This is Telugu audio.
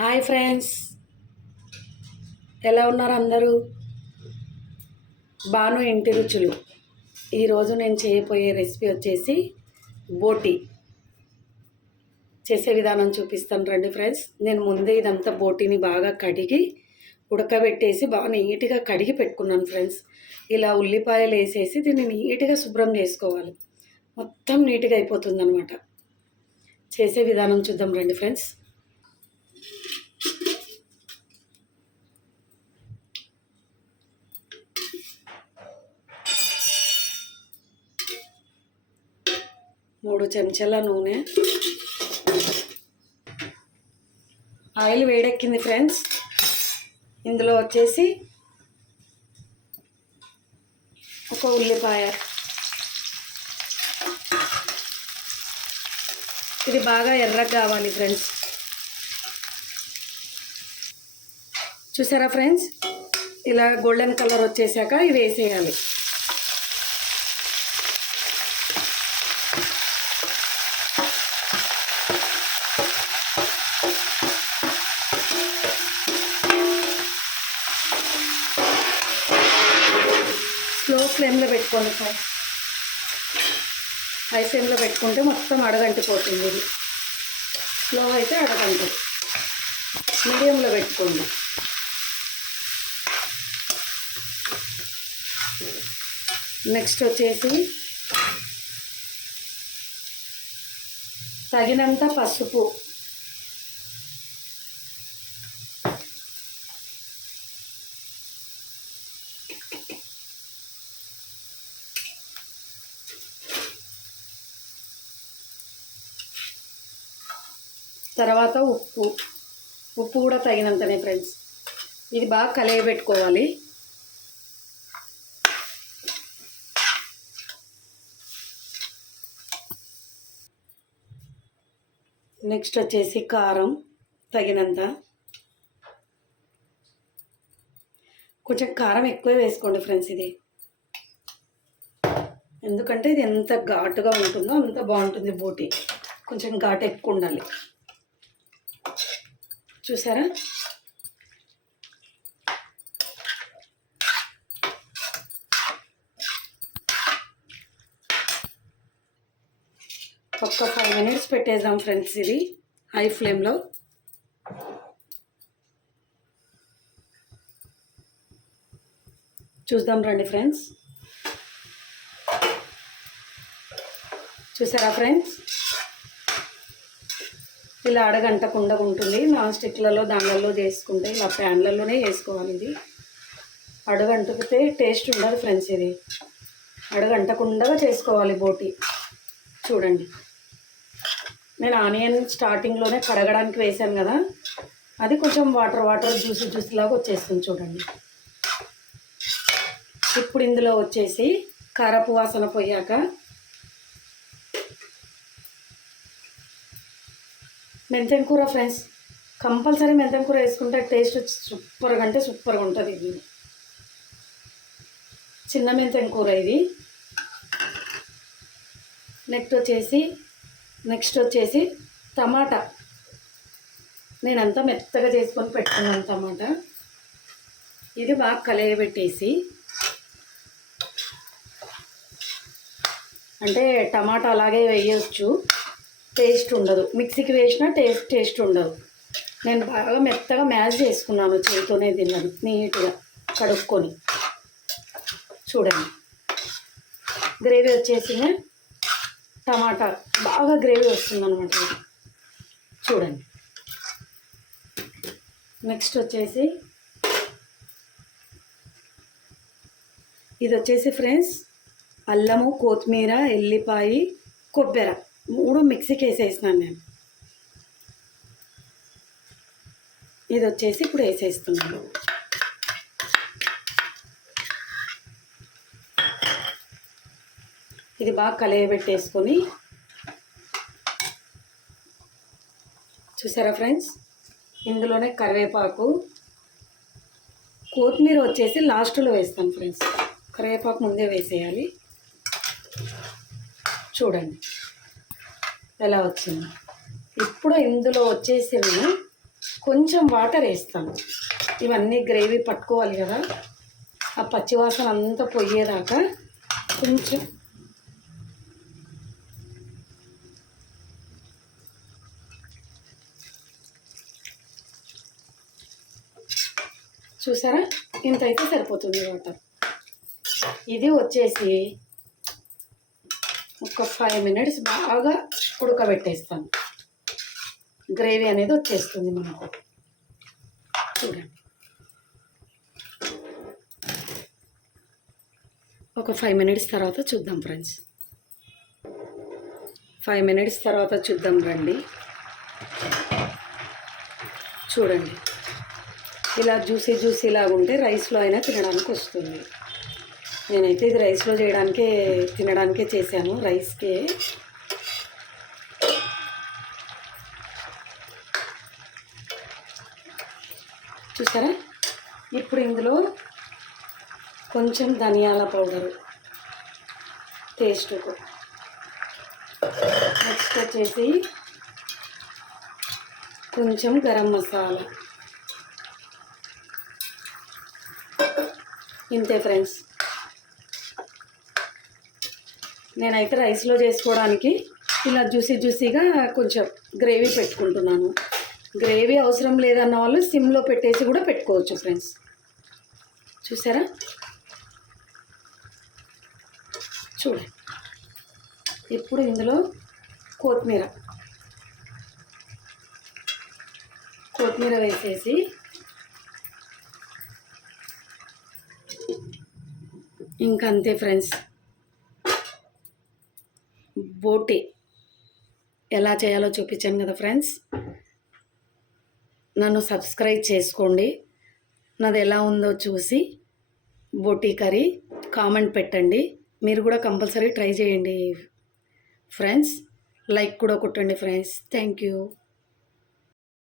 Hi friends. ఎలా ఉన్నారు అందరూ? బాను ఇంటి రుచులు. ఈరోజు నేను చేయబోయే రెసిపీ వచ్చేసి బోటి. చేసే విధానం చూపిస్తాను రండి ఫ్రెండ్స్. నేను ముందే ఇదంతా బోటీని బాగా కడిగి ఉడకబెట్టేసి బాగా నీట్గా కడిగి పెట్టుకున్నాను ఫ్రెండ్స్. ఇలా ఉల్లిపాయలు వేసేసి దీన్ని నీట్గా శుభ్రం చేసుకోవాలి. మొత్తం నీట్గా అయిపోతుంది అనమాట చేసే విధానం చూద్దాం రండి ఫ్రెండ్స్. మూడు చెంచాల నూనె. ఆయిల్ వేడెక్కింది ఫ్రెండ్స్. ఇందులో వచ్చేసి ఒక ఉల్లిపాయ. ఇది బాగా ఎర్రగా కావాలి ఫ్రెండ్స్. చూసారా ఫ్రెండ్స్? ఇలా గోల్డెన్ కలర్ వచ్చేసాక ఇవి వేసేయాలి. ఫ్లేమ్లో పెట్టుకోండి సార్. హై ఫ్లేమ్లో పెట్టుకుంటే మొత్తం అడగంటిపోతుంది ఇది. స్లో అయితే అడగంట మీడియంలో పెట్టుకోండి. నెక్స్ట్ వచ్చేసి తగినంత పసుపు. తర్వాత ఉప్పు. ఉప్పు కూడా తగినంతనే ఫ్రెండ్స్. ఇది బాగా కలియబెట్టుకోవాలి. నెక్స్ట్ వచ్చేసి కారం తగినంత. కొంచెం కారం ఎక్కువ వేసుకోండి ఫ్రెండ్స్ ఇది. ఎందుకంటే ఇది ఎంత ఘాటుగా ఉంటుందో అంత బాగుంటుంది బోటి. కొంచెం ఘాటు ఎక్కువ ఉండాలి. చూసారా? ఒక్క ఫైవ్ మినిట్స్ పెట్టేద్దాం ఫ్రెండ్స్ ఇది హై ఫ్లేమ్లో చూద్దాం రండి ఫ్రెండ్స్. చూసారా ఫ్రెండ్స్? ఇలా అడగంటకుండా ఉంటుంది. నాన్ స్టిక్లలో దానిలలో చేసుకుంటే ఇలా ప్యాన్లలోనే వేసుకోవాలి ఇది. అడుగంటుకుతే టేస్ట్ ఉండదు ఫ్రెండ్స్ ఇది. అడగంటకుండా చేసుకోవాలి బోటి. చూడండి. నేను ఆనియన్ స్టార్టింగ్లోనే కడగడానికి వేసాను కదా. అది కొంచెం వాటర్ వాటర్ జ్యూస్ జ్యూస్ లాగా వచ్చేస్తుంది చూడండి. ఇప్పుడు ఇందులో వచ్చేసి కారపు వాసన పోయాక మెంతెం కూర ఫ్రెండ్స్? కంపల్సరీ మెంతెం కూర వేసుకుంటే టేస్ట్ సూపర్గా అంటే సూపర్గా ఉంటుంది ఇది. చిన్న మెంతెం కూర ఇది. నెక్స్ట్ వచ్చేసి నెక్స్ట్ వచ్చేసి టమాటా. నేను అంతా మెత్తగా చేసుకొని పెట్టుకున్నాను టమాటా. ఇది బాగా కలయబెట్టేసి అంటే టమాటా అలాగే వేయచ్చు. టేస్ట్ ఉండదు. మిక్సీకి వేసినా టేస్ట్ టేస్ట్ ఉండదు. నేను బాగా మెత్తగా మ్యాష్ చేసుకున్నాను చేతితోనే తిన్నాను నీట్గా కడుక్కొని. చూడండి. గ్రేవీ వచ్చేసి టమాటా బాగా గ్రేవీ వస్తుందన్నమాట చూడండి. నెక్స్ట్ వచ్చేసి ఇది వచ్చేసి ఫ్రెండ్స్ అల్లము కొత్తిమీర ఎల్లిపాయ కొబ్బరి. మూడు మిక్సీకి వేసేసినాను నేను. ఇది వచ్చేసి ఇప్పుడు వేసేస్తున్నాను. ఇది బాగా కలయబెట్టేసుకొని చూసారా ఫ్రెండ్స్? ఇందులోనే కరివేపాకు కొత్తిమీర వచ్చేసి లాస్ట్లో వేస్తాను ఫ్రెండ్స్. కరివేపాకు ముందే వేసేయాలి. చూడండి. ఎలా వచ్చింది? ఇప్పుడు ఇందులో వచ్చేసి నేను కొంచెం వాటర్ వేస్తాను. ఇవన్నీ గ్రేవీ పట్టుకోవాలి కదా. ఆ పచ్చివాసన అంతా పోయేదాకా కొంచెం చూసారా? ఇంత అయితే సరిపోతుంది వాటర్. ఇది వచ్చేసి ఒక ఫైవ్ మినిట్స్ బాగా ఉడకబెట్టేస్తాను. గ్రేవీ అనేది వచ్చేస్తుంది మనకు. చూడండి. ఒక ఫైవ్ మినిట్స్ తర్వాత చూద్దాం ఫ్రెండ్స్ ఫైవ్ మినిట్స్ తర్వాత చూద్దాం రండి. చూడండి. ఇలా జ్యూసీ జ్యూసీ ఉంటే రైస్లో అయినా తినడానికి వస్తుంది. నేనైతే ఇది రైస్లో చేయడానికే తినడానికే చేశాను. రైస్కే చూసారా? ఇప్పుడు ఇందులో కొంచెం ధనియాల పౌడరు టేస్ట్కు నెక్స్ట్ వచ్చేసి కొంచెం గరం మసాలా. ఇంతే ఫ్రెండ్స్. నేనైతే రైస్లో చేసుకోవడానికి ఇలా జ్యూసీ జ్యూసీగా కొంచెం గ్రేవీ పెట్టుకుంటున్నాను. గ్రేవీ అవసరం లేదన్న వాళ్ళు సిమ్లో పెట్టేసి కూడా పెట్టుకోవచ్చు ఫ్రెండ్స్. చూసారా? చూడండి ఇప్పుడు ఇందులో కొత్తిమీర. కొత్తిమీర వేసేసి ఇంకంతే అంతే ఫ్రెండ్స్. బోటి ఎలా చేయాలో చూపించాను కదా ఫ్రెండ్స్. నన్ను సబ్స్క్రైబ్ చేసుకోండి. నాది ఎలా ఉందో చూసి బొటీ కర్రీ కామెంట్ పెట్టండి. మీరు కూడా కంపల్సరీ ట్రై చేయండి. ఫ్రెండ్స్ లైక్ కూడా కొట్టండి ఫ్రెండ్స్. Thank you.